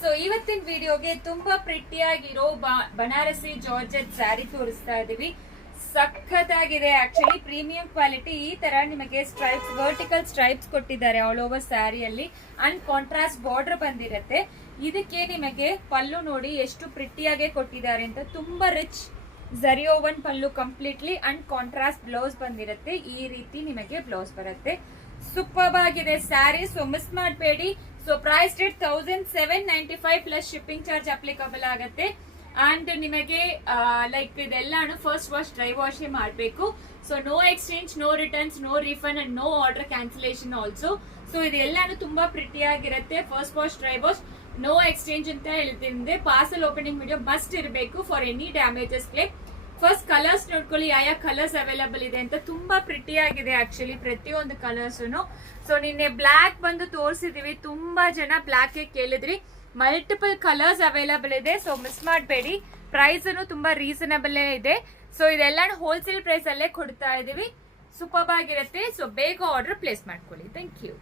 So ಇವತ್ತಿನ ವಿಡಿಯೋಗೆ ತುಂಬಾ ಪ್ರಿಟಿಯಾಗಿರೋ ಬನಾರಸಿ ಜಾರ್ಜೆಟ್ ಸ್ಯಾರಿ ತೋರಿಸ್ತಾ ಇದೀವಿ. ಸಖತ್ತಾಗಿದೆ. Actually premium quality. ಈ ತರ ನಿಮಗೆ ಸ್ಟ್ರೈಪ್ಸ್, ವರ್ಟಿಕಲ್ ಸ್ಟ್ರೈಪ್ಸ್ ಕೊಟ್ಟಿದ್ದಾರೆ ಆಲ್ ಓವರ್ ಸ್ಯಾರಿಯಲ್ಲಿ. ಅಂಡ್ ಕಾಂಟ್ರಾಸ್ಟ್ ಬಾರ್ಡರ್ ಬಂದಿರತ್ತೆ. ಇದಕ್ಕೆ ನಿಮಗೆ ಪಲ್ಲು ನೋಡಿ ಎಷ್ಟು ಪ್ರಿಟಿಯಾಗೆ ಕೊಟ್ಟಿದ್ದಾರೆ ಅಂತ. ತುಂಬಾ rich zari woven pallu completely. And contrast blouse ಬಂದಿರತ್ತೆ. ಈ ರೀತಿ ನಿಮಗೆ ಬ್ಲೌಸ್ ಬರುತ್ತೆ. ಸೂಪರ್ ಆಗಿದೆ ಸ್ಯಾರಿ. ಸೊ ಮಿಸ್ ಮಾಡಬೇಡಿ. So price rate 1795 plus shipping charge applicable ಆಗುತ್ತೆ. ಅಂಡ್ ನಿಮಗೆ ಲೈಕ್ ಇದೆಲ್ಲಾನು ಫಸ್ಟ್ ವಾಶ್, ಡ್ರೈ ವಾಶ್ ಮಾಡಬೇಕು. So no exchange, no returns, no refund and no order cancellation also. So ಇದೆಲ್ಲಾನು ತುಂಬಾ ಪ್ರಿಟಿ ಆಗಿರುತ್ತೆ. First wash, dry wash, no exchange ಅಂತ ಹೇಳ್ತಿದ್ದೆ. Parcel opening video must ಇರಬೇಕು for any damages claim. First colours ನೋಡ್ಕೊಳ್ಳಿ, ಯಾವ colours available ಇದೆ ಅಂತ. ತುಂಬಾ ಪ್ರಿಟಿ ಆಗಿದೆ ಆಕ್ಚುಲಿ ಪ್ರತಿಯೊಂದು ಕಲರ್ಸ್. ಸೊ ನಿನ್ನೆ ಬ್ಲಾಕ್ ಬಂದು ತೋರಿಸಿದೀವಿ. ತುಂಬಾ ಜನ ಬ್ಲಾಕ್ ಕೇಳಿದ್ರಿ. ಮಲ್ಟಿಪಲ್ ಕಲರ್ಸ್ ಅವೈಲಬಲ್ ಇದೆ. ಸೊ ಮಿಸ್ ಮಾಡಬೇಡಿ. ಪ್ರೈಸ್ ತುಂಬಾ ರೀಸನಬಲ್ ಇದೆ. ಸೊ ಇದೆಲ್ಲ ಹೋಲ್ಸೇಲ್ ಪ್ರೈಸ್ ಅಲ್ಲೇ ಕೊಡ್ತಾ ಇದೀವಿ. ಸೂಪರ್ ಆಗಿರುತ್ತೆ. ಸೊ ಬೇಗ ಆರ್ಡರ್ ಪ್ಲೇಸ್ ಮಾಡ್ಕೊಳ್ಳಿ. Thank you.